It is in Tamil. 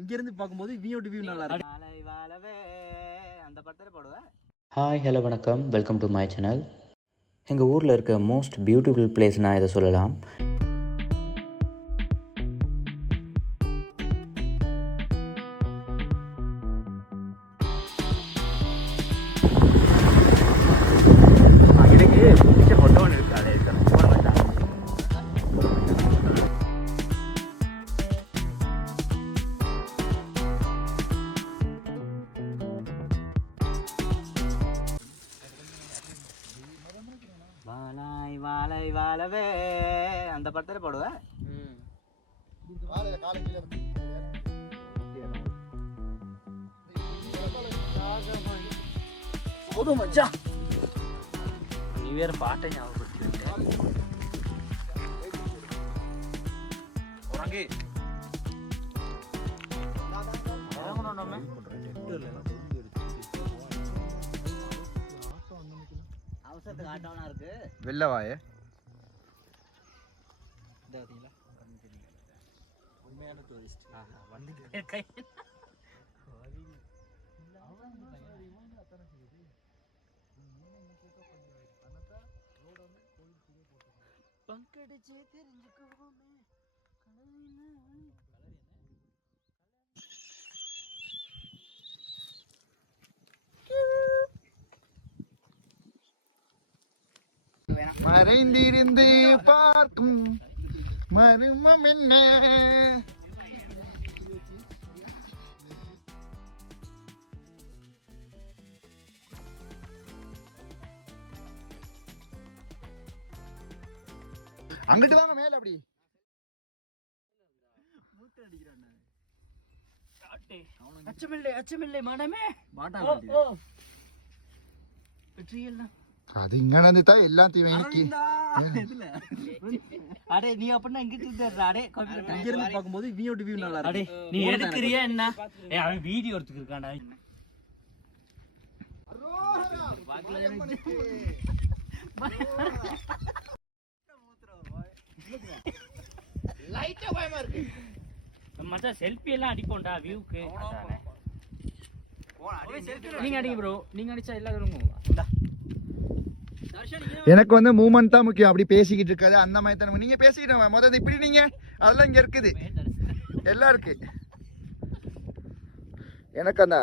இங்க இருந்து பார்க்கும்போது வியூ நல்லா இருக்கு. அந்த படத்துல போடுவேன். ஹாய் ஹலோ வணக்கம், வெல்கம் டு மை சேனல். எங்கள் ஊரில் இருக்க மோஸ்ட் பியூட்டிஃபுல் பிளேஸ்னால் இதை சொல்லலாம். எனக்கு பிடிச்ச ஃபோட்டோ ஒன்று இருக்கு, அதை எடுக்கணும். போட வேண்டாம். வாழாய் வாழை வாழவே அந்த படத்துல போடுவேன். போதும் மச்சான், நீ வேற பாட்டை ஞாபகப்படுத்தி விட்டேன். உறங்கி அவசரத்துக்கு ஆட்டோனா இருக்கு. வெள்ளவாயே உண்மையான டூரிஸ்ட் வந்து பங்கடிச்சு தெரிஞ்சுக்கோமே. மறைந்திருந்து பார்க்கும் மர்மம் என்ன? அங்கிட்டு வாங்க மேல அப்படி அச்சமில்லை மனமே. அது இங்க நடந்துட்டா எல்லாத்தையும் இன்னைக்கு அடே நீ அப்படின்னா இங்கிட்டு இருந்தா அடே இங்க இருந்து பார்க்கும்போது வியூ நல்லா அடே இருக்கு. நீ எடுக்கிறியா என்ன? அவன் வீடியோ எடுத்துக்கு இருக்கான்டா. லைட்டா பயமா இருக்கு மச்சான். செல்ஃபி எல்லாம் அடிப்போம்டா வியூக்கு. நீங்க அடிங்க ப்ரோ, நீங்க அடிச்சா எல்லாரும் இந்தா. எனக்கு வந்து மூமெண்ட் தான் முக்கியம். அப்படி பேசிக்கிட்டு இருக்காது அந்த மாதிரி தான் நீங்க பேசிக்கிட்டு முதல்ல இப்படி நீங்க அதெல்லாம் இங்க இருக்குது, எல்லாம் இருக்கு. எனக்கு அந்த